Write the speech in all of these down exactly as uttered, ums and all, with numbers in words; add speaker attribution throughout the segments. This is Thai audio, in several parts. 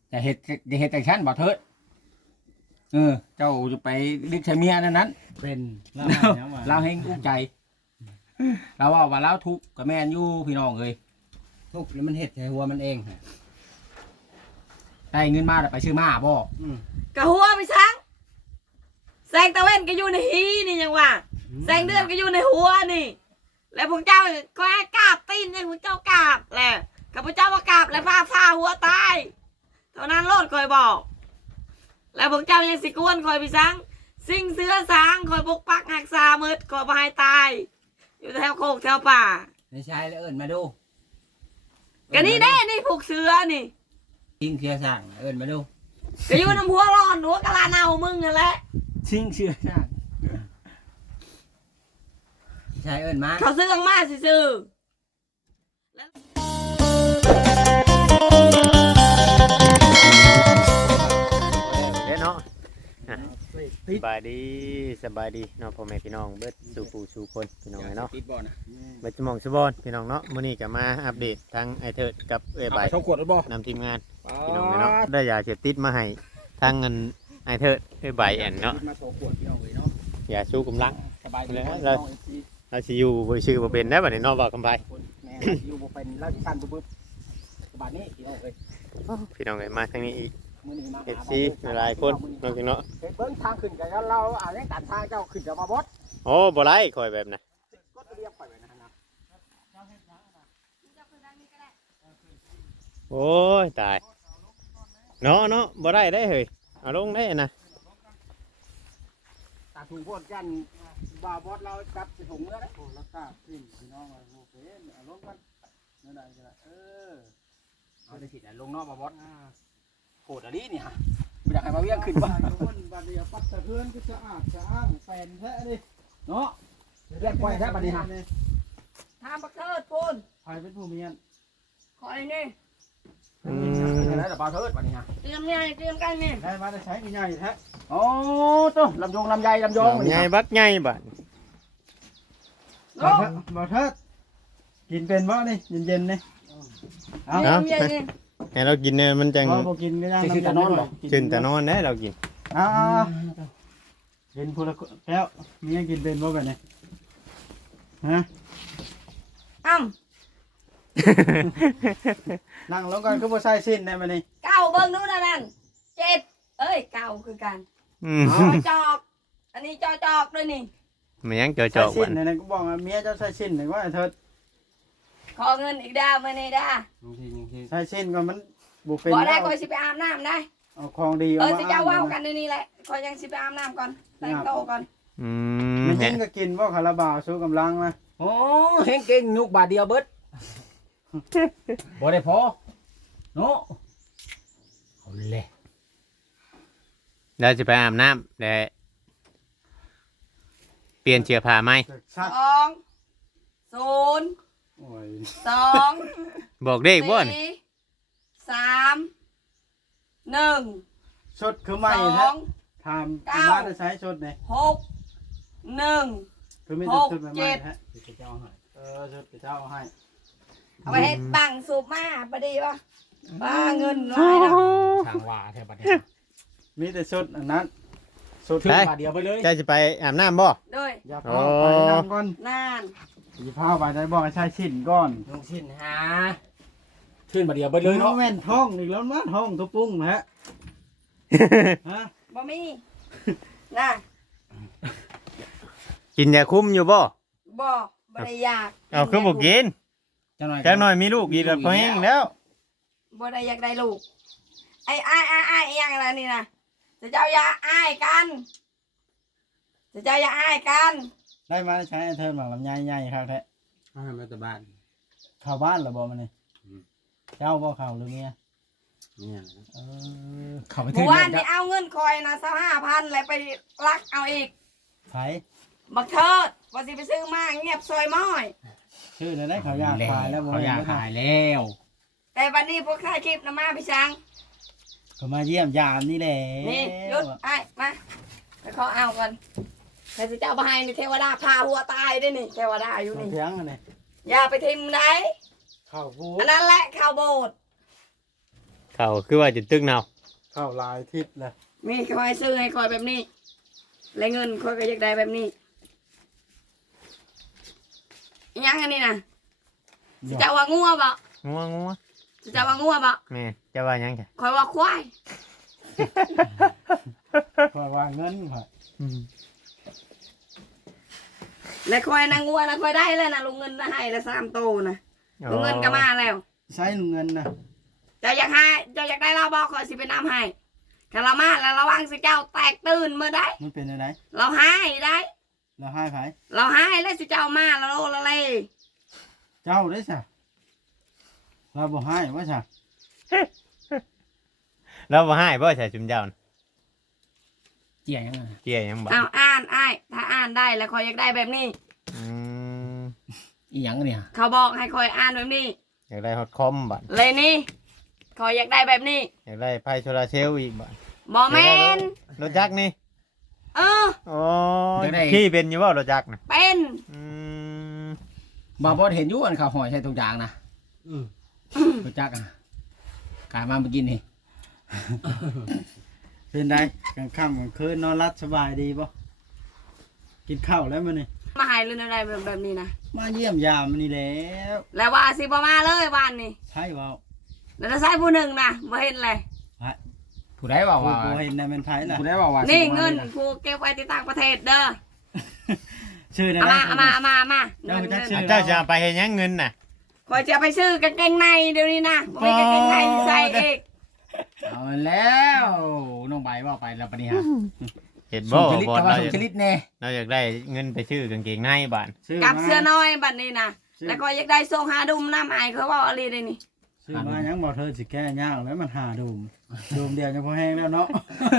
Speaker 1: จะเห็ดจะเห็ดแต่ชั้นบ่เถิดเออเจ้าจะไปลิกใช้เมียนั่นนั้น
Speaker 2: เป็นเรา
Speaker 1: เราให้อุ้มใจเราว่าว่าเราทุกข์กับแม่นอยู่พี่น้องเลย
Speaker 2: ทุกข์แล้วมันเห็ดใส่หัวมันเองฮะ
Speaker 1: ได้เงินมาแล้วไปซื้อมาบ่
Speaker 2: อืม
Speaker 3: กะหัวไปช้างแสงตะเว้นก็อยู่ในหีนี่ยังว่าแสงเดือนก็อยู่ในหัวนี่ แล้วพวกเจ้าก็ให้กราบตีนให้พวกเจ้ากราบแหละกับพวกเจ้ามากราบแล้วพาพาหัวตายเท่านั้นโลดคอยบอก แล้วพวกเจ้ายังสิกวนคอยไปช้างสิ่งเสือสางคอยปกปักหักษามืดคอยบ่ให้ตาย อยู่แถวโคกแถวป่า
Speaker 2: ไม่ใช่แล้วเอิญมาดู
Speaker 3: ก็นี่แน่นี่ผูกเสือนี่
Speaker 2: ทิ้งเสียสั่งเอิญมาดู
Speaker 3: ก็อยู่น้ำหัวร้อนหัวกะลาเนามึงนั่นแหละ
Speaker 1: ชิงเชื่อชาติ
Speaker 2: ใช่เอิญมา
Speaker 3: เขาซื้อกันมาซื่อ
Speaker 4: เด้เนาะสบายดีสบายดีเนาะพ่อแม่พี่น้องเบิดสู่ปู่สู่คนพี่น้องเนาะ
Speaker 1: ติดบ่นะ
Speaker 4: เบิดจมองสุบอนพี่น้องเนาะมื้อนี้ก็มาอัปเดตทั้งไอเทิดกับเอ้ย
Speaker 1: เอา
Speaker 4: ใบ
Speaker 1: ไปชกขวดหรือบ่
Speaker 4: นำทีมงานพี่น้องเนาะได้ยาเสพติดมาให้ทั้งเงินไอเทิดเอ้ยใบแอนเนาะ
Speaker 1: มาโชว์ขวดพี่น้องเลยเนาะ
Speaker 4: ยาสู้กำลัง
Speaker 1: สบายดี
Speaker 4: แล้ว
Speaker 1: เรา
Speaker 4: เราสิอยู่บ่ชื่อบ่เป็นได้บัดนี้เนาะว่าคำไผ
Speaker 1: แม่อยู่บ่เป็นเราสิสั่นปุ๊บสบายนี้พี่น้องเอ้ย
Speaker 4: พี่น้องเอ้ยมาทางนี้อีก
Speaker 1: มื้อนี้มา
Speaker 4: เอฟซีหลายคนน้องพี่เนาะ
Speaker 1: เฮ้ยเบิ่งทางขึ้นกันแล้วเราอ่านยังตัดทางเจ้าขึ้นจะมาบด
Speaker 4: โอ้บ่ไล่คอยแบบน่ะ
Speaker 1: ก็เรียกข่อยไว้นะนะ
Speaker 4: โอ้ยตายเนาะเนาะบ่ได้ได้เฮ้ยเอาลงได้นะ
Speaker 1: ตาถุงพวกยันบ่าวบดเราจับสิถุงเนื้อได้โอ้รักษาขึ้นพี่น้องว่าโอเคเอาลงกันนั่นได้ก็ได้เออเอาได้สิได้ลงเนาะบ่าวบดโหดอันนี้นี่ฮะบ่อยากให้มาเวียงขึ้นบ่
Speaker 2: บัดเดียวปัดสะเทือนก็สะอาดสะอ้างแฟนแท้ดิ
Speaker 1: เนาะเรียกปล่อยแท้บัดนี้ฮะ
Speaker 3: ๆทำบักเทิดพูน
Speaker 2: ใครเป็นผู้เมียน
Speaker 3: ขอไอ้นี่
Speaker 4: อื
Speaker 1: เป็น
Speaker 4: ม
Speaker 1: ไงแต่ปลาเทิดบัดนี้ฮะ
Speaker 3: เตรียมใหญ่เตรียมกันนี่
Speaker 2: ได้มาได้ใช้ง่ายๆแท้
Speaker 1: โอ้ตัวลำยงลำไยลำยง
Speaker 4: ใหญ่บักใหญ่บัด
Speaker 3: ลง
Speaker 2: บ่เทิดกินเป็นบ่นี่เย็นๆนี่เอา
Speaker 3: เตรียมใหญ่นี่
Speaker 4: ให้เรากินเนี่ยมันจัง
Speaker 2: พอบ่กินก็ย่าง
Speaker 1: ชื่อตะนอนบ่
Speaker 4: ชื่นแต่นอนได้เรากิน
Speaker 2: อ่ากินพูละแก้วมีให้กินเป็นบ่แบบนี้ฮะ
Speaker 3: อ้ำ
Speaker 2: นั่งลงก่อนก็บ่ใส่สิ้นได้มานี่
Speaker 3: เก้าเบิ้งนู้นนะนั่นเจ็ดเอ้ยเก้าคือกัน
Speaker 4: อืม
Speaker 3: จอจอก อันนี้จอจอกด้วยนี่
Speaker 4: มันยังเจอจ
Speaker 2: ใส่
Speaker 4: อก
Speaker 2: สิ้
Speaker 4: วัน น
Speaker 2: นั่นก็บอกว่าเมียเจ้าใส่สิ้นนี่ว่าเถิด
Speaker 3: ขอเงินอีกดาวมานี่ด้า
Speaker 2: ใส่สิ้นก่อนมันบ่เป็น
Speaker 3: บ่ได้
Speaker 2: แล้ว
Speaker 3: คอยสิไปอาบน้ำได้
Speaker 2: เอาของดี
Speaker 3: เออ
Speaker 2: มา
Speaker 3: จะจะว่าวกันในนี้แหละคอยยังสิไปอาบน้ำก่อนแต่งโตวก่อน
Speaker 4: อืม
Speaker 2: ไม่กิ
Speaker 4: เห็
Speaker 2: น
Speaker 4: น
Speaker 2: ก็กินบ่คาราบาวสู้กำลังมา
Speaker 1: โอ้เฮงเก่งนุกบาทเดียวเบิดบ่ได้พอเนาะเอาเลย
Speaker 4: เราจะไปอาบน้ำแต่เปลี่ยนเสื้อผ้าไหม
Speaker 2: ซัก
Speaker 3: สองศูนย์
Speaker 2: โอ้ย
Speaker 3: สอง
Speaker 4: บอกเด็กบ่น
Speaker 3: สี่สามหนึ่ง
Speaker 2: ชดคือไม่
Speaker 3: สอ
Speaker 2: แท้
Speaker 3: ง
Speaker 2: ถามมาได้ใช้ชดนี่
Speaker 3: หกหนึ่ง
Speaker 2: คือไม่ได้ชดใหม่
Speaker 3: หกเจ็ด
Speaker 2: ๆแท้เจ้าให้เออชดเจ้าให้
Speaker 3: เอาไปเฮ็ดบังสูบมาพอดีป่ะบ้าเงินน้อยนะ
Speaker 1: ทางว่าแท้บัดนี้
Speaker 2: มีแต่ชดอันนั้นชด
Speaker 1: ถึงบาทเดียวไปเลย
Speaker 4: เจะจะไปอาบน้ำบ่
Speaker 3: ด้วย
Speaker 2: อย่าพาไปนั่งก่อน
Speaker 3: นาน
Speaker 2: อย่าพาไปได้บอกให้ใช้ชิ้นก่อน
Speaker 1: ลงสิ้นหาขึ้นบาทเดียวไปเลยเนาะ
Speaker 2: แม่นท้องอีกแล้วมาท้องตัวปุ้งนะฮะฮะ
Speaker 3: บ่มีนะ
Speaker 4: กินยาคุ้มอยู่บ่
Speaker 3: บ่บ่ได้อยาก
Speaker 4: เอาคือบ่กิน
Speaker 1: จังหน่อย
Speaker 4: จักหน่อยมีลูกอีกแล้วพอแห้งแล้ว
Speaker 3: บ่ได้อยากได้ลูกไอ้อ้ายอ้ายอ้ายอีหยังล่ะนี่นะจะเจ้าอย่าอ้ายกันจะเจ้าอย่าอ้ายกัน
Speaker 2: ได้มาใช้เทิร์นมาลำไยใหญ่ครับแท้
Speaker 1: เอาให้มาแต่บ้าน
Speaker 2: เข้าบ้านหรือบ่มันนี่เจ้าบ่เข้าหรือเมีย
Speaker 1: เนี่ย
Speaker 2: เออ
Speaker 1: เข้าไปถึ
Speaker 3: เมื่
Speaker 1: ง
Speaker 3: อวานนี่เอาเงินคอยนะสักห้าพันแล้วไปลักเอาอีก
Speaker 2: ไผ
Speaker 3: บักเทิดว่าสิไปซื้อมาเงียบซอยม้อย
Speaker 2: ชื่อนั่นได้เขาอยากขายแล้วบ่
Speaker 1: เขาอยาก
Speaker 2: ห็นไหม
Speaker 1: ขายแล้ว
Speaker 3: แต่วันนี้พวกถ่ายคลิปนะมาพี่ช้าง
Speaker 2: เขามาเยี่ยมยามนี่แหละ
Speaker 3: นี่หยุดไอ้มาไปขอเอากันแต่สิเจ้าบายนี่เทวดาพาหัวตายด้วยนี่เทวดาอยู่
Speaker 2: มา
Speaker 3: นี่
Speaker 2: เถียงอันนี้
Speaker 3: อย่าไปทิมไหน
Speaker 2: เข้าฟู
Speaker 3: อันนั้นแหละข่าวโบสถ์
Speaker 4: เขาคือว่าจะตึกเนา
Speaker 2: เข้าหลายทิศเลย
Speaker 3: นี่คอยซื้อให้คอยแบบนี้และเงินคอยก็อยากได้แบบนี้อิหยังอันนี้นะสิจะว่างัวบ่
Speaker 4: งัวงัว
Speaker 3: สิจะว่างัวบ่
Speaker 4: แม่จะว่าหยังจ้ะ
Speaker 3: คอยว่าควาย
Speaker 2: เพราะว่าเงินค่ะ
Speaker 4: อืม
Speaker 3: และคอยนางงัวนะคอยได้แล้วนะลุงเงินนะให้แล้วสามโตนะลุงเงินก็มาแล้ว
Speaker 2: ใช้เงินนะ
Speaker 3: จะอยากให้จะอยากได้เราบอกคอยสิเป็นน้ำให้ถ้าเรามาแล้วระวังสิเจ้าแตกตื่นเมื่อได้
Speaker 2: มันเป็นอะไร
Speaker 3: เราให้ได้
Speaker 2: เราให้ไผ
Speaker 3: เราให้แล้วสิเจ้ามาแล้วโลละเลย
Speaker 2: เจ้าได้ซะเราบ่ให้ว่าซะ
Speaker 4: เราบ่ให้บ่ใช่จุมเจ้าน่ะ
Speaker 5: เจียยังไง
Speaker 4: เกี่ยยังบ่
Speaker 3: เอาอ่านอ้ายถ้าอ่านได้แล้วคอยอยากได้แบบนี้
Speaker 4: อืม
Speaker 5: อีหยังเนี่ย
Speaker 3: เขาบอกให้คอยอ่านแบบนี้
Speaker 4: อยากได้ฮอตคอมบัด
Speaker 3: เลยนี่คอยอยากได้แบบนี้
Speaker 4: อยากได้ไพ่โซลาร์เซลล์อีกบัด
Speaker 3: บอแมน
Speaker 4: รถจักรนี่
Speaker 3: เออ
Speaker 4: โอ้ยขี่เป็นอยู่บ่รถจักรน่ะ
Speaker 3: เป็น
Speaker 4: อืม
Speaker 5: บาบอสเห็นอยุ่อันข่าวหอยใช่ทุกอย่างนะรู้จักอ่ะกลายมาเมื่อกี้นี่
Speaker 2: เป็นไดกลางค่ำกลางคืนนอนรับสบายดีบ่กินข้าวแล้วมื้อนี้
Speaker 3: มาใหายหรืออะไรแบบแบบนี้นะ
Speaker 2: มาเยี่ยมยามนี่แล้ว
Speaker 3: แล้วว่าสิบมาเลยวันนี้
Speaker 2: ใช่เว้า
Speaker 3: แล้วจะใช้ผู้หนึ่งนะมาเห็นเลย
Speaker 5: ผู้ใดบอก
Speaker 2: ผู้
Speaker 5: ว่า
Speaker 2: บ่เห็นน่ะเป็นไผล่ะ
Speaker 5: ผู้ใดบอกว่า
Speaker 3: นี่
Speaker 5: สิบประมาณ
Speaker 3: เงิน
Speaker 5: ะ
Speaker 3: ผู้เก็บไว้ที่ต่างประเทศเด้อ
Speaker 2: ชื่อนั่น
Speaker 3: เอามา
Speaker 2: นะ
Speaker 3: เอามาเอามาเอามา
Speaker 2: เจ้า
Speaker 3: เงิน
Speaker 2: จักชื่
Speaker 3: เงิน
Speaker 2: อ
Speaker 4: เจ้าจะเอาไปเฮ็ดหยังเงินน่ะ
Speaker 3: คอยจะไปซื้อกางเกงในเดี๋ยวนี้นะบ่มีกางเกงในใส่เอง
Speaker 5: เอาแล้วน้องใบว่าไปแล้วปะเนี่ย
Speaker 4: เห็น
Speaker 5: ส่
Speaker 4: บ่
Speaker 5: งชลิด
Speaker 4: บ่
Speaker 5: แต่ว่า
Speaker 4: เรา
Speaker 5: ส่ง
Speaker 4: อยาก
Speaker 5: ชลิดแน่
Speaker 4: เราอยากได้เงินไปซื้อกางเกงในบาด
Speaker 2: ชื่อ
Speaker 3: กับ
Speaker 2: มา
Speaker 3: เสื้อน้อยบัดนี้นะแล้วก็อยากได้ทรงหาดุมน้ำอายเขาบอกอะไรเลยนี่
Speaker 2: ชื่อมายังบ่เธอสิแก้ยากแล้วมันหาดูมดูมเดียวยังพอแห้งแล้วเนาะ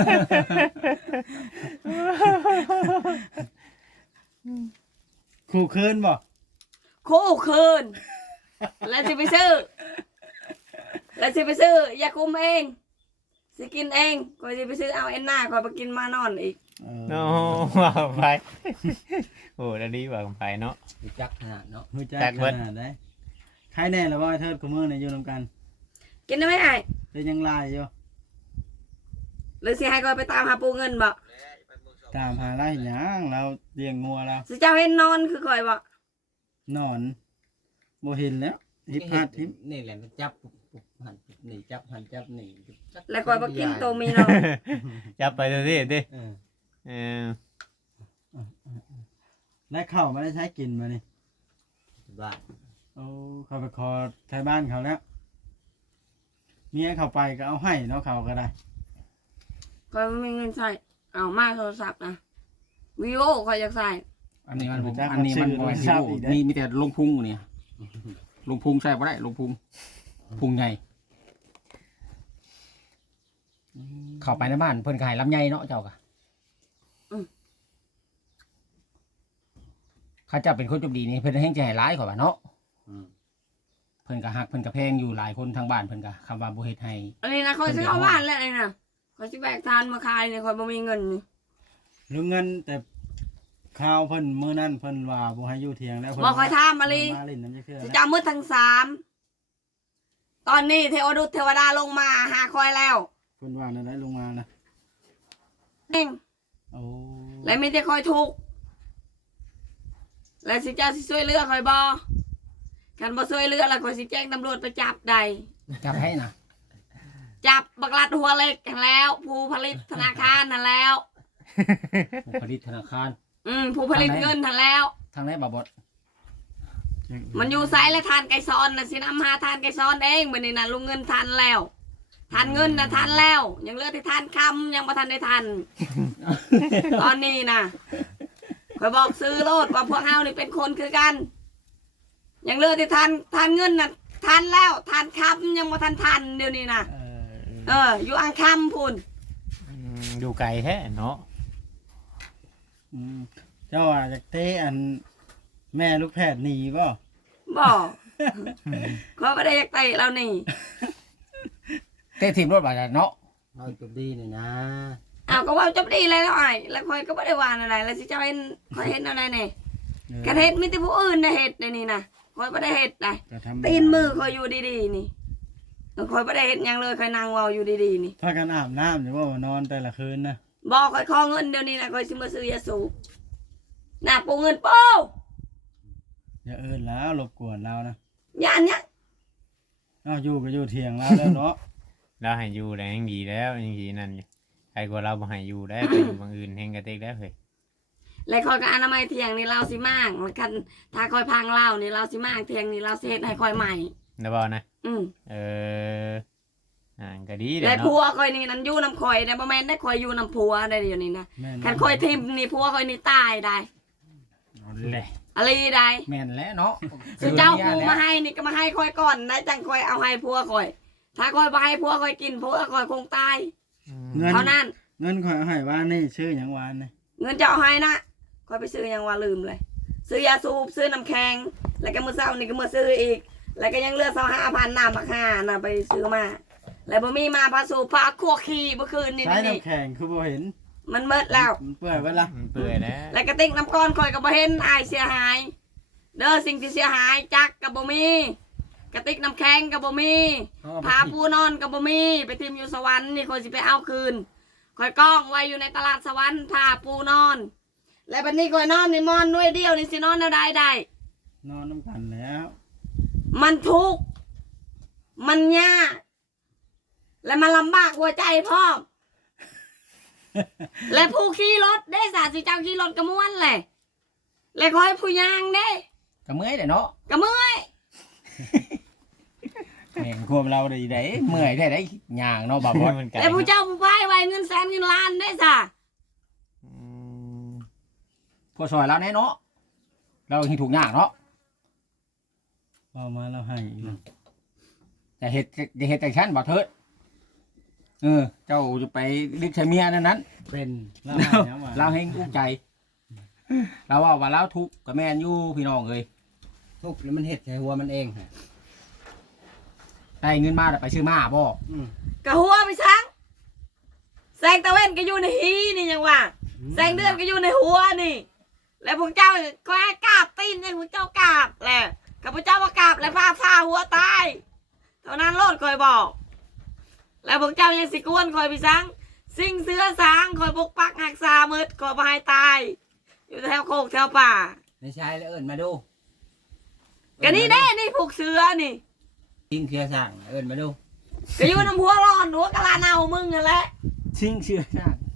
Speaker 2: คู่คืนบ่
Speaker 3: คู่คืนแล้วจะไปซื้อแล้วจะไปซื้ออย่าคุมเองสิกินเองก็จะไปซื้อเอาเอ็นหน้าก็ไปกินมานอนอีก
Speaker 2: เออ
Speaker 4: โอ้ว่าไป โอ้แล้วดีว่าไปเนาะ
Speaker 5: รู้จักขนาดเนาะ
Speaker 2: ฮู้จัก
Speaker 4: แตก
Speaker 2: ข
Speaker 4: เบิด
Speaker 2: นาดได้ใครแน่ละว่าเธอกับมือเนี่ยอยู่นำกัน
Speaker 3: กินได้ไหมไอ้
Speaker 2: เป็นยังลายอยู่
Speaker 3: หรือสิให้ก็ไปตามหาปูเงินบ่
Speaker 2: ตามหาไล่หยังเราเลี้ยงงัวแล้ว
Speaker 3: สิเจ้าเห็นนอนคือคอยบ่
Speaker 2: นอนบ่เห็นแล้วหิบพาดหิบ
Speaker 5: นี่แหละมันจับปุ๊บปุ๊บหันปุ๊บนี่จับหันจับนี่จับ
Speaker 3: แล้วคอยบ่กินตัวมีนอน
Speaker 4: จับไปดูสิดิ
Speaker 2: เออ
Speaker 4: เออ
Speaker 2: ได้ข้าวมาได้ใช้กินมานี่
Speaker 5: บ้าน
Speaker 2: โอ้เขาไปขอไทยบ้านเขาแล้วเมียเขาไปก็เอาให้เนาะเขาก็ได้
Speaker 3: คอยบ่มีเงินใส่เอามาโทรศัพท์นะวิโอคอยอยากใส่
Speaker 5: อันนี้มันผมอันนี้มันบอยที่มีมีแต่ลงพุงเนี่ยลงพุงใช่ปะได้ลงพุงพุงใหญ่เข้าไปในบ้านเพิ่นขายลำไยเนาะเจ้ากะเขาจะเป็นคนจบดีนี่เพิ่นแห้งใจร้ายกว่าเนาะเพิ่นก็ฮักเพิ่นก็แพงอยู่หลายคนทางบ้านเพิ่นก็คำว่าบ่เฮ็ดให้
Speaker 3: อันนี้นะคอยซื้อเอาบ้านแล้วเลยนะคอยสิแบกทานมาขายเนี่ยคอยบ่มีเงินนี่
Speaker 2: รู้เงินแต่ข้าวเพิ่นมื้อนั้นเพิ่นว่าบ่ให้อยู่เถียงแล้วเพิ่น
Speaker 3: บอกคอยถามมาลี
Speaker 2: มาเล่นน้ำจักเทื่อ
Speaker 3: สิ
Speaker 2: แล้ว
Speaker 3: เจ้ามืดทั้งสามตอนนี้เทวดุษเทวดาลงมาหาคอยแล้ว
Speaker 2: เพิ่นว่านั่นได้ลงมานะ
Speaker 3: เอง
Speaker 2: โอ้
Speaker 3: และมีแต่คอยถูกและสิเจ้าสิช่วยเหลือคอยบอกันบ่ช่วยเหลือแล้วคอยสิแจ้งตำรวจไปจับใด
Speaker 5: จับให้นะ
Speaker 3: จับบักลัดหัวเล็กกันแล้ว ผู้ผลิตธนาคารนั่นแล้ว
Speaker 5: ผลิตธนาคาร
Speaker 3: อืมผู้ผลิตเงินนั่นแล้ว
Speaker 5: ทางไหนบ่บด
Speaker 3: มันอยู่ไซและทานไก่ซ้อนนะสินำหาทานไก่ซ้อนเองมันนี่นะลุงเงินทันแล้วทานเงินนะทันแล้ว ยังเหลือที่ทานคำยังบ่ทันได้ทัน ตอนนี้นะคอยบอกซื้อโลดว่าพวกเฮานี่เป็นคนคือกัน ยังเหลือที่ทานทานเงินนะทันแล้วทานคำยังบ่ทันทันเดี๋ยวนี้นะ
Speaker 2: เออ
Speaker 3: เออ อยู่อ่างคำพุ่น
Speaker 4: อืมดูไกลแท้เนาะ
Speaker 2: อืมเจ้าว่าจากเตะอันแม่ลูกแพทย์หนีบ่
Speaker 3: บอกก็ไม่ได้อยากเตะเรานี่
Speaker 5: เตะทีมรถบ่เนาะ
Speaker 1: เราจบดีนี่นะ
Speaker 3: อ้าวก็ว่าจบดีเลยแล้วไอ้แล้วคอยก็ไม่ได้วานอะไรแล้วสิเจะเห็นคอยเห็นอะไรเนี่ยกันเห็ดมีแต่ผู้อื่นนะเห็ดในนี่นะคอยไม่ได้เห็ดนะ
Speaker 2: ก็ทำ
Speaker 3: ตีนมือคอยอยู่ดีๆนี่คอยบ่ได้เฮ็ดหยังเลยคอยนั่งเว้าอยู่ดีๆนี่
Speaker 2: พากันอาบน้ำหรือว่านอนแต่ละคืนนะ
Speaker 3: บ่คอยขอเงินเดี๋ยวนี้นะคอยสิมาซื้อยาสูบน่ะปูเงินปู
Speaker 2: อย่าเอิ้นแล้วรบกวนเรานะ
Speaker 3: ย่านหยัง
Speaker 2: เอาอยู่ก็อยู่เถียงเราแล้วเนาะ
Speaker 4: เราให้อยู่แล้วยังดีแล้วยังดีนั่นอยู่ใครกว่าเราบ่ให้อยู่ได้ไปอยู่บางอื่นแห่งกระเตกได้เฮ้ย
Speaker 3: แล้วคอยก็อนามัยเที่ยงนี่เราสิมากแล้วกันถ้าคอยพังเล่านี่เราสิมากเที่ยงนี่เราสิเฮ็ดให้คอยใหม่
Speaker 4: นะบ่นะ
Speaker 3: อืม
Speaker 4: เอออ่าก็ดีเด้
Speaker 3: และ
Speaker 4: เนาะ
Speaker 3: ผัวคอยนี่นั้นอยู่นำคอยนะบ่แม่นได้คอยอยู่นำผัวได้เดี๋ยวนี้นะ
Speaker 2: แม่น
Speaker 3: คันคอยทิมนี่ผัวคอยนี่ตายได้
Speaker 5: เอาเลย
Speaker 3: อะไรได้
Speaker 5: แม่นแล้วเนาะ
Speaker 3: สิเจ้ากูมาให้นี่ก็มาให้คอยก่อนได้จังคอยเอาให้ผัวคอย ถ้าคอยบ่ให้ผัวคอยกินผัวคอยคงตาย
Speaker 2: เงิน
Speaker 3: เท่านั้น
Speaker 2: เงินข่อยเอาให้ว่านี่ชื่อหยังวานนี่
Speaker 3: เงินจะเอาให้นะคอยไปซื้อยังว่าลืมเลย ซื้อยาสูบซื้อน้ำแข็งแล้วก็มื้อเช้านี่ก็มาซื้ออีก แล้วก็ยังเหลือสองห้าพันน้ำบักห้าน่ะไปซื้อมา แล้วบ่มีมาพาสูบพาคั่วขี้เมื่อคืนนี่
Speaker 2: ใช้
Speaker 3: นี่
Speaker 2: น้ำแข็งคือบ่เห็น
Speaker 3: มันเมิดแล้ว
Speaker 2: มันเปื่อยไปละ
Speaker 4: มันเปื่อยแล้ว
Speaker 3: แล้วกระติกน้ำก้อนคอยก็บ่เห็นอายเสียหาย เด้อสิ่งที่เสียหายจักกับบ่มีกระติกน้ำแข็งกับบ่มีผ้าปูนอนกับบ่มีไปทิมอยู่สวรรค์นี่คอยสิไปเอาคืนคอยกล้องไว้อยู่ในตลาดสวรรค์ผ้าปูนอน และบัดนี้คอยนอนในมอนหน่วยเดียวนี่สินอนแนวใดได้
Speaker 2: นอนน้ำกันแล้ว
Speaker 3: มันทุกข์มันยากและมันลำบากหัวใจพ่อม และผู้ขี่รถได้สาสิเจ้าขี่รถกระม้วนเลยและคอยผู้ยางเด้
Speaker 5: ก็เมื่อยเด้อเนาะ
Speaker 3: กระเมื่อย
Speaker 5: แม่งควมเราได้ได้เมื่อยได้ได้ย่างเนาะบ่บ่
Speaker 4: มันไกล
Speaker 3: และผู้เจ้าผู้พายไว้เงินแสนเงินล้านได้สะ
Speaker 4: อืม
Speaker 5: พวกซอยเราแน่เนาะเราเฮ็ดถูกยากเนาะ
Speaker 2: เอามาแล้วให้อีกแล้ว
Speaker 5: จะเฮ็ดจะเฮ็ดจังซั่นบ่เถิดเออ เจ้าจะไปลึกใช้เมียนั่นนั้น
Speaker 2: เป็นแล้ว
Speaker 5: เรา
Speaker 2: ให้หยังวะ
Speaker 5: เราเฮงอุ้มใจ เราว่าว่าเราทุกข์กับแม่นอยู่พี่น้องเอ้ย
Speaker 6: ทุกข์แล้วมันเห็ดใส่หัวมันเองฮะ
Speaker 5: ได้เงินมาแล้วไปซื้อมาบ่
Speaker 6: อืม
Speaker 3: กระหัวไปช้างแสงตะเว้นก็อยู่ในหีนี่ยังว่าแสงเดือนก็อยู่ในหัวนี่ แล้วพวกเจ้าก็ให้กราบตีนให้พวกเจ้ากราบแหละกับพวกเจ้ามากราบแล้วพาพาหัวตายเท่านั้นโลดคอยบอก แล้วพวกเจ้ายังสิกวนคอยไปช้างสิ่งเสือสางคอยปกปักหักษาเมิดคอยพายตาย อยู่แถวโคกแถวป่า
Speaker 6: ในชายแล้วเอิญมาดู
Speaker 3: ก็นี่แน่นี่ผูกเสือนี่
Speaker 6: ทิ้งเครือสั่งเอิญมาดู
Speaker 3: ก็อยู่น้ำหัวร้อนหัวกะลาเนามึงนั่นแหละ
Speaker 5: ชิงเชื่อชาติ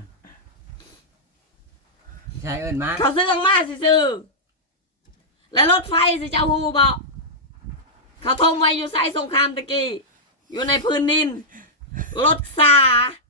Speaker 6: ชายเอิญมา
Speaker 3: เขาซื้อมาซื่อๆแล้วรถไฟสิเจ้าฮูบอกเขาทมไว้อยู่สายสงครามตะกี้อยู่ในพื้นดินรถสา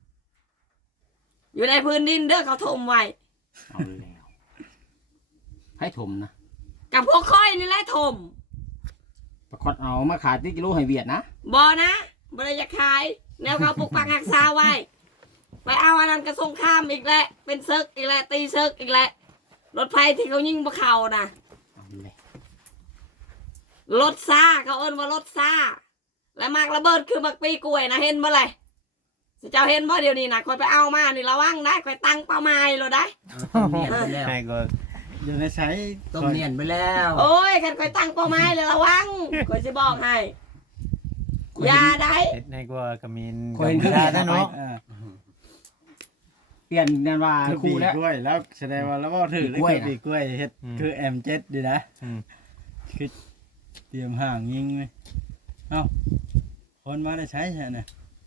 Speaker 3: อยู่ในพื้นดินเด้อเขาทมไว้
Speaker 5: เอาแล้วให้ถมนะ
Speaker 3: กับพวกค่อยนี่แหละทม
Speaker 5: ประคดเอามาขายที่กิโลให้เวียดนะ
Speaker 3: บอนะบริยาขายแนวเขาปกปักหักษาไว้ ไปเอาอันนั้นกระสงครามอีกแล้วเป็นเซิกอีกแล้วตีเซิกอีกแล้วรถไฟที่เขายิงบะเข่านะ
Speaker 5: เอาเลย
Speaker 3: รถซาเขาเอิ้นว่ารถซาและมากระเบิดคือมักปีกล้วยนะเห็นบ่เลยสิเจ้าเห็นบ่เดี๋ยวนี้นะคอยไปเอามานี่ระวังได้คอยตั้งเป้าหมายเลยได้
Speaker 6: ต้มเนียนไปแล้ว
Speaker 4: ให้ก็
Speaker 2: อยู่ในใช้
Speaker 6: ต้มเนียนไปแล้ว
Speaker 3: โอ้ยคันคอยตั้งเป้าหมายเลยระวังคอยสิบอกให้อย่าได้
Speaker 4: เฮ็ดให้ก็กระมิน
Speaker 5: คอยเห็นเครื่อง
Speaker 4: กั
Speaker 5: เขียน
Speaker 4: ม
Speaker 5: นะ
Speaker 4: เนาะ
Speaker 5: เนาะเปลี่ยนนันว่า
Speaker 2: คือ
Speaker 5: คู่
Speaker 2: ปี
Speaker 5: แล้ว
Speaker 2: กล้วยแล้วแสดงว่าแล้วว่าถือ
Speaker 5: ปีกล้วย
Speaker 2: คือ
Speaker 5: นะ
Speaker 2: ปีกล้วยเฮ็ดคือแอมเจ็ดดีนะ
Speaker 4: อืม
Speaker 2: คือเตรียมห่างยิงไหมเอ้าคนมาได้ใช้ใช่ไหม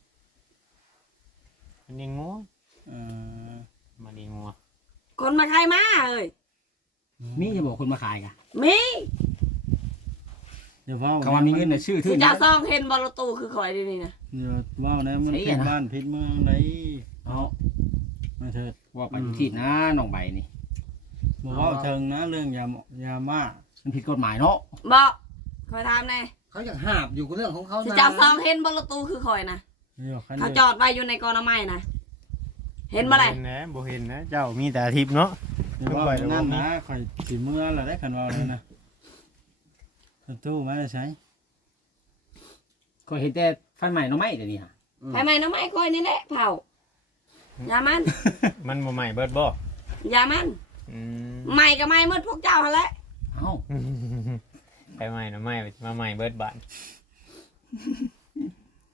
Speaker 4: มันยิงงัว
Speaker 2: เออ
Speaker 4: มันยิงงัว
Speaker 3: คนมาใครมาเอ้ย
Speaker 5: มีจะบอกคนมาขายกัน
Speaker 3: มี
Speaker 2: เดี๋ยวว่า
Speaker 5: คำว่ามีเงินน่ะชื่อ
Speaker 3: สิ
Speaker 5: ทื่น
Speaker 3: เจ้า
Speaker 5: นะ
Speaker 3: ซองเห็นบอลตู้คือคอยดีนี่นะ
Speaker 2: เดี๋ยวว่านะมัน
Speaker 5: ใช่
Speaker 2: เป็น
Speaker 5: นะ
Speaker 2: บ้านพิษเมืองไหน
Speaker 5: เอา
Speaker 2: มาเถิด
Speaker 5: ว่าไปทุกที่นะน้องใบนี่
Speaker 2: บอกว่าเชิงนะเรื่องยายาม่า
Speaker 5: มันผิดกฎหมายเนาะ
Speaker 3: บอกคอยถามแน่
Speaker 6: เขาอยากหาบอยู่กับเรื่องของเขา
Speaker 3: สิ
Speaker 6: นะ
Speaker 3: เจ้าซองเห็นบอลตู้คือคอยนะ
Speaker 2: เดี๋ยวคัน
Speaker 3: เขา
Speaker 2: เดี
Speaker 3: จ
Speaker 2: ยว
Speaker 3: อดไว้อยู่ในกรณไม้นะเห็นบ่ไร
Speaker 4: เห็นนะบ่เห็นนะเจ้ามีแต่ทิพย์เนาะ
Speaker 2: เดี๋ยวว่านั่นนะข่อยสีเมื่อเราได้ขันว่าเลยนะประตู้มาได้ใช้
Speaker 5: ก็เห็นแต่ฟันใหม่น้องไม้เดี๋ยวนี้ฮะ
Speaker 3: ไฟไหม้น้ำไม้คอยนี่แหละเผาอย่ามัน
Speaker 4: มันบ่ใหม่เบิดบ่
Speaker 3: อย่ามัน
Speaker 4: อืม
Speaker 3: ใหม่กับใหม่เมื่อพวกเจ้าหั่นแหละ
Speaker 5: เอ้า
Speaker 4: ไปใหม่นะใหม่มาใหม่เบิดบาน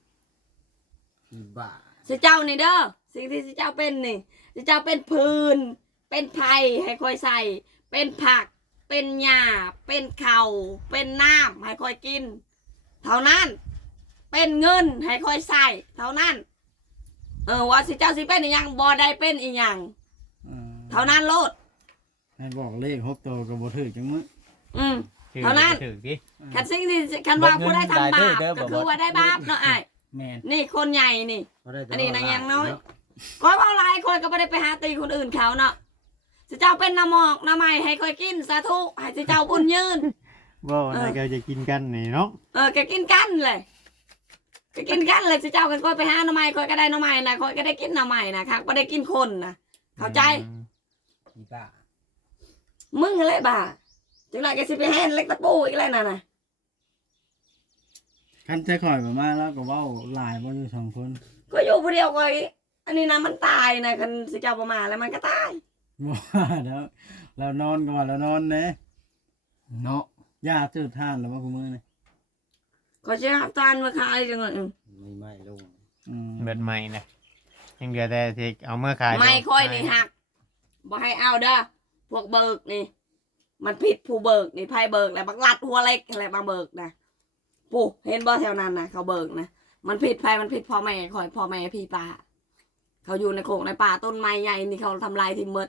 Speaker 6: บ้า
Speaker 3: สิเจ้านี่เด้อสิ่งที่สิเจ้าเป็นนี่สิเจ้าเป็นพื้นเป็นไผ่ให้คอยใส่ เป็นผักเป็นหญ้าเป็นเข่าเป็นน้ำให้คอยกิน เท่านั้นเป็นเงินให้คอยใส่เท่านั้นเออว่าสิเจ้าสิเป็นอีหยังบ่ได้เป็นอีหยัง
Speaker 2: อ่า
Speaker 3: เท่านั้นโลด
Speaker 2: ให้บอกเลขหกตัวก็บ่ถูกจังมื้อ
Speaker 3: อืม
Speaker 4: ถือ
Speaker 3: เท่านั้น
Speaker 4: ถือดิ
Speaker 3: คันสิ่งที่คันว่าผู้ได้ทำบาปก็คือว่าได้บาปเนาะไอ้
Speaker 5: แม่น
Speaker 3: นี่คนใหญ่นี่
Speaker 6: บ่ได้แต่
Speaker 3: อันนี้นางยังน้อย
Speaker 6: เาะ
Speaker 3: คอยเอาหลายคนก็ไม่ได้ไปหาตีคนอื่นเขาเนาะสิเจ้าเป็นน้ำหมอกน้ำไม้ให้คอยกินสาธุให้สิเจ้าบุญยืน
Speaker 2: ว่าวันไหนก็จะกินกันนี่เนาะ
Speaker 3: เออแกกินกันเลยแกกินกันเลยสิเจ้ากันคอยไปหาน้ำไม้คอยก็ได้น้ำไม้นะคอยก็ได้กินน้ำไม้นะครับไม่ได้กินคนนะเข้าใจ
Speaker 6: อีบ้า
Speaker 3: มึงอะไรบ้าจังไรแกสิไปแห่นเล็กตะปูอีกแล้วน่ะนะ
Speaker 2: คันจะข่อยประมาณแล้วก็เว้าหลายบ่อยู่สองคน
Speaker 3: ก็อยู่ผู้เดียวคอยอันนี้นะมันตายนะคันสิเจ้าประมาณแล้วมันก็ตาย
Speaker 2: ว่าแล้วเรานอนก่อนแล้วนอนเด้
Speaker 5: เนาะ
Speaker 2: ย่าตื้อท่านแล้วว่ากูมื้อนี่
Speaker 3: ขอเชื่อตานมาขายจังเลย
Speaker 6: ไม่ไม่ลง
Speaker 2: อืม
Speaker 4: เบิดใหม่นะยังเหลือแต่ที่เอาเมื่อขาย
Speaker 3: ไม่ค่อยนี่หักบ่ให้เอาเด้อพวกเบิกนี่ มันผิดผู้เบิกนี่ไพ่เบิกแล้วบักลัดหัวเล็กอะไรบางเบิกนะปู่เห็นบ่แถวนั้นนะเขาเบิกนะมันผิดไพ่มันผิดพ่อแม่คอยพ่อแม่พี่ป้าเขาอยู่ในโขงในป่าต้นไม้ใหญ่นี่เขาทำลายทิ้งหมด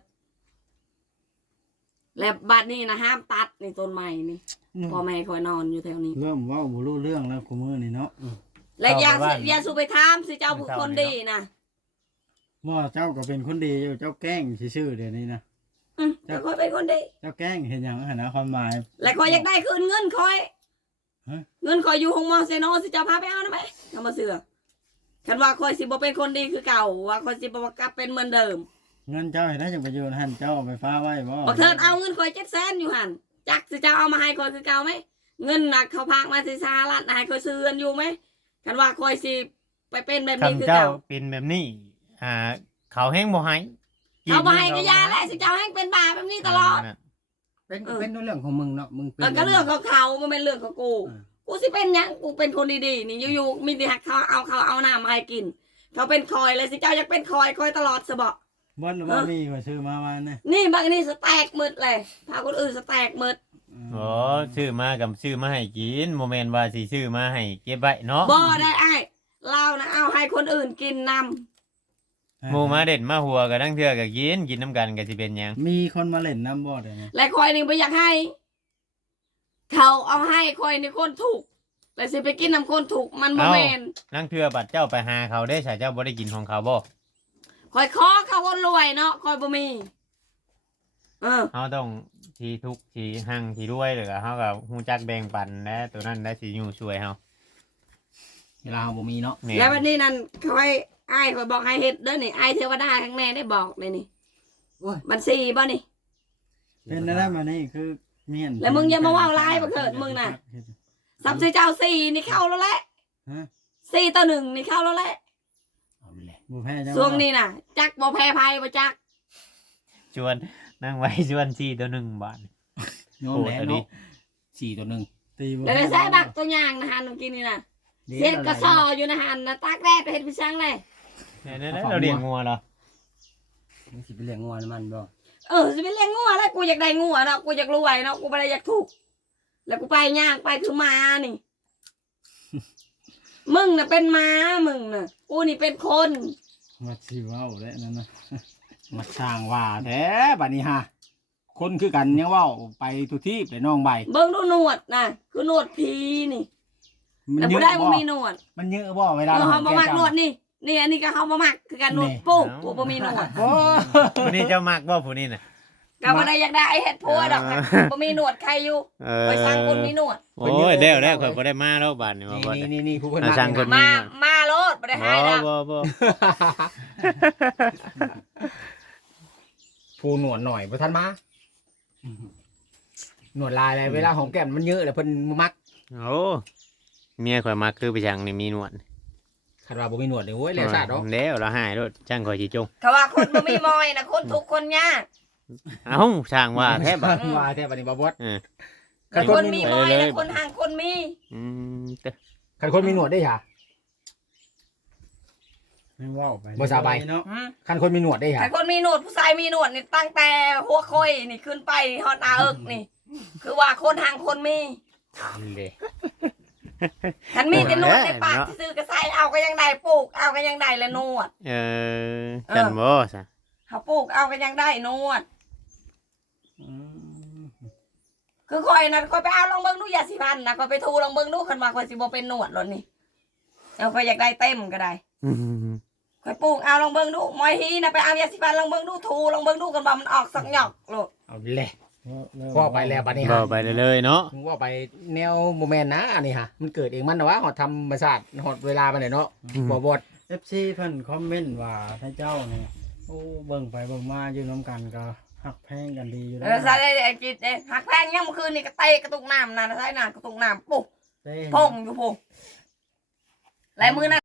Speaker 3: แล้วบัดนี้นะห้ามตัดนี่ต้นไม้นี่พ่อแม่คอยนอนอยู่แถวนี้
Speaker 2: เริ่มเว้าบ่รู้เรื่องแล้วกูมื้อนี่เนาะ
Speaker 3: และอย่าสิอย่าสูไปถามสิเจ้าผู้คนดีนะ
Speaker 2: ว่าเจ้าก็เป็นคนดีอยู่เจ้าแกล้งซื่อๆเดี๋ยวนี้นะ
Speaker 3: อืมแต่คอยเป็นคนดี
Speaker 2: เจ้าแกล้งเห็นหยังหั่นนะความหมาย
Speaker 3: และคอยอยากได้คืนเงินคอย
Speaker 2: ฮะ
Speaker 3: เงินคอยอยู่หงมอเซโนสิเจ้าพาไปเอาได้ไหมทำมาเสือคันว่าคอยสิบ่เป็นคนดีคือเก่าว่าคอยสิบ่กลับเป็นเหมือนเดิม
Speaker 2: เงินเจ้าเห็นได้จังไปอยู่หั่นเจ้าเอาไปฟ้าไว้บ่
Speaker 3: บอกเทิดเอาเงินคอยเจ็ดแสนอยู่หันจักสิเจ้าเอามาให้คอยคือเก่าไหมเงินน่ะเขาพากมาสิสหรัฐน่ะให้คอยซื้อเงินอยู่ไหมคันว่าคอยสิไปเป็นแบบนี้คือ
Speaker 4: คำเจ้า
Speaker 3: เก่า
Speaker 4: เป็นแบบนี้อ่าเขาแห้งบ่ให้
Speaker 3: เขาบ่ให้ก็ยาแหละสิเจ้าให้เป็นบาปแบบนี้ตลอด
Speaker 6: เป็น
Speaker 3: เออ
Speaker 6: เป็นเรื่องของมึงเนาะมึงเป็น
Speaker 3: เออก็เรื่องของเขามันเป็นเรื่องของกู
Speaker 6: อืม
Speaker 3: กูสิเป็นหยังกูเป็นคนดีๆนี่อยู่ๆมีแต่หักเขาเอาเขาเอาน้ำมาให้กิน เขาเป็นคอยเลยสิเจ้าอยากเป็นคอยคอยตลอดสบะ
Speaker 2: บ่นว่ามีว่าซื้อมาวันนี่
Speaker 3: นี่บางนี่สแต็กหมดเลยพาคนอื่นสแต็กหมด
Speaker 4: โอ้ซื้อมากับซื้อมาให้กินโมเมนต์ว่าสิซื้อมาให้เก็บไว้เนาะ
Speaker 3: บ่ได้ไอ้เรานะเอาให้คนอื่นกินน
Speaker 4: หมูมาเด็ดมาหัวกับทั้งเทื่อกับกินกินน้ำกันก็สิเป็นหยัง
Speaker 2: มีคนมาเล่นน้ำบ่ได้ไง
Speaker 3: ำและคอยนี่ไม่อยากให้ เขาเอาให้คอยนี่คนถูกแต่สิไปกินน้ำคนถูกมันบ่แมน
Speaker 4: นั่งเทื่อบัดเจ้าไปหาเขาได้ใช่เจ้าบ่ได้กินของเขาบ่
Speaker 3: คอยขอเขาคนรวยเนาะคอยบ่มี เออ
Speaker 4: เฮาต้องทีทุกข์ทีหั่งทีรวยหรือเฮาก็ฮู้จักแบ่งปันและตัวนั้นได้สิอยู่ช่วยเฮา
Speaker 5: เวลาเราบ่มีเนาะ
Speaker 4: แม่
Speaker 3: แล้ววันนี้นั่นเขาให้ไอ้คอยบอกให้เฮ็ดเด้อนี่ไอ้เทวดาข้างในได้บอกเลยนี่
Speaker 6: โอ้ย
Speaker 3: มันสี่บ่นี่
Speaker 2: เป็นอะไรมานี่คือเมียน
Speaker 3: แล้วมึงอย่ามาว่าวร้ายบ่เกิดมึงน่ะ สับสิเจ้าสี่นี่เข้าแล้วแหละ
Speaker 2: ฮะ
Speaker 3: สี่ต่อหนึ่งนี่เข้าแล้วแหละ
Speaker 5: เอาไปเลย
Speaker 2: บ่แพ้จัง
Speaker 3: ช่วงนี้น่ะ จักบ่แพ้ภัยบ่จัก
Speaker 4: ชวนนั่งไว้ชวนสี่ตัวหนึ่งบาท
Speaker 5: โยมแล้วเนาะสี่ตัวหนึ่ง
Speaker 2: ตีบ่
Speaker 3: แล้วได้ใส่บักตัวอย่างนะฮันเมื่อกี้นี่น่ะเฮ็ดกระสออยู่นะฮันนะตากแดดไปเฮ็ดพิชังเลย
Speaker 4: เนี่ยๆเราเลี้ยงงัวเหรอ
Speaker 6: มึงสิไปเลี้ยงงัวน้ำมันบ่
Speaker 3: เออสิไปเลี้ยงงัวแล้วกูอยากได้งัวเนาะกูอยากรวยเนาะกูบ่ได้อยากถูกแล้วกูไปย่างไปคือม้านี่ มึงน่ะเป็นม้ามึงน่ะกูนี่เป็นคน
Speaker 2: มาสิเว้าแล้วนั่นน่ะ
Speaker 5: มาช่างว่าแท้บัดนี้ฮะคนคือกันยังเว่าไปทุกที่ไปน้องใบ
Speaker 3: เบิ่งดูหนวดน่ะคือหนวดผีนี่
Speaker 5: มัน
Speaker 3: แต่
Speaker 5: เย
Speaker 3: บ่
Speaker 5: อะ
Speaker 3: ได้
Speaker 5: บ่
Speaker 3: บ่มีหนวด
Speaker 5: มันเยอะบ่เวลา
Speaker 3: เออ
Speaker 5: เรา
Speaker 3: เขาบ่มักหนวดนี่นี่อันนี้ก็เขาบ่มักคือกันหนวดปุ๊บกูบ่มีหนวด
Speaker 5: โอ้
Speaker 4: ผู้นี้เจ้ามักบ่ผู้นี้น่ะ
Speaker 3: ก็บ่ได้อยากได้เฮ็ดพัวดอกบ่มีหนวดใครอยู่
Speaker 4: เอ
Speaker 3: ไปสร้างคนมีหนวด
Speaker 4: โอ้ยแล้วแล้วข่อยบ่ได้มาแล้วบาดนี้ว่าบ่
Speaker 5: นี่
Speaker 4: ได้
Speaker 5: นี่นี่ผู้คน
Speaker 4: อ่ะช่างคน
Speaker 3: มามาโลดบ่ได้ให้ดอก
Speaker 4: บ่บ่
Speaker 5: ผู้หนวดหน่อยบ่ทันมาหนวดลายอะไรเวลาหอมแก้มมันเยอะแล้วเพิ่นบ่มัก
Speaker 4: โอ้เมียข่อยมักคือไปช่างนี่มีหนวด
Speaker 5: คันว่าบ่มีหนวดนี่โอ้ยแล้วชาติเนาะ
Speaker 4: แล้วเราหายรถช่างข่อยสิจง
Speaker 3: เขาว่าคนบ่มีมอยนะคนทุกข์คนยาก
Speaker 4: เอ้าช่างว่าแท้บัด
Speaker 5: ว่าแท้บัดนี้บ่บด
Speaker 4: เออ
Speaker 5: คัน
Speaker 3: ค
Speaker 5: คน
Speaker 3: น
Speaker 5: มี
Speaker 3: มี
Speaker 5: หนวด
Speaker 3: มอย
Speaker 4: ไปเล
Speaker 3: นะ
Speaker 4: ย
Speaker 3: คนห่างคนมี
Speaker 4: อืมเด้อ
Speaker 5: คันคนมีหนวดได้ค่ะ
Speaker 2: ไม่ว่าไป
Speaker 5: บ่สบาย
Speaker 2: เนาะ
Speaker 3: อืม
Speaker 5: คันคนมีหนวดได้
Speaker 3: ใคร
Speaker 5: ฮะ
Speaker 3: คนมีหนวดผู้ชายมีหนวดนี่ตั้งแต่หัวค่อยนี่ขึ้นไปฮอดหนาเอิกนี่ คือว่าคนทางคนมี
Speaker 5: เลย
Speaker 3: ฉันมีแต่หนวดในปากซื้อกระใส่เอาก็ยังได้ปลูกเอาก็ยังได้ละหนวด
Speaker 4: เออจันบ่ซะ
Speaker 3: เขาปลูกเอาก็ยังได้หนวด
Speaker 2: อืม
Speaker 3: คือคอยนะคอยไปเอาลองเบิ่งดูยาสีฟันนะคอยไปทูลองเบิ่งดูคันว่าคอยสิบ่เป็นหนวดหรอกนี่เอาคอยอยากได้เต็มก็ได้
Speaker 4: อืม
Speaker 3: คอยปลูกเอาลองเบิ่งดูมอยฮีนะไปเอายาสีฟันลองเบิ่งดูทูลองเบิ่งดูกันว่ามันออกสักหยอกโลด
Speaker 5: เอาเลย
Speaker 2: เริ่ม
Speaker 5: ว่าไปแล้วบัดนี้
Speaker 4: บ่
Speaker 5: ฮะ
Speaker 4: ไปเลยๆเนาะ
Speaker 5: มึงว่าไปแนวโมเมนต์นะอันนี้ฮะมันเกิดเองมันนะวะหอดธรรมศาสตร์หอดเวลาไปไหนเนาะบ่บด
Speaker 2: เอฟซีเพิ่นคอมเมนต์ว่าถ้าเจ้าเนี่ยโอ้เบิ่งไปเบิ่งมาอยู่น้ำกันก็หักแพงกันดีอยู่
Speaker 3: เอ
Speaker 2: แล้ว
Speaker 3: อใส่ได้ไอ้จิตเอ้หักแพงยังเมื่อคืนนี่ก็เตะกระตุกน้ำนะใส่น้ำกระตุกน้ำปุ๊บ
Speaker 2: เต้
Speaker 3: พงอยู่ปุ๊บลายมือนะ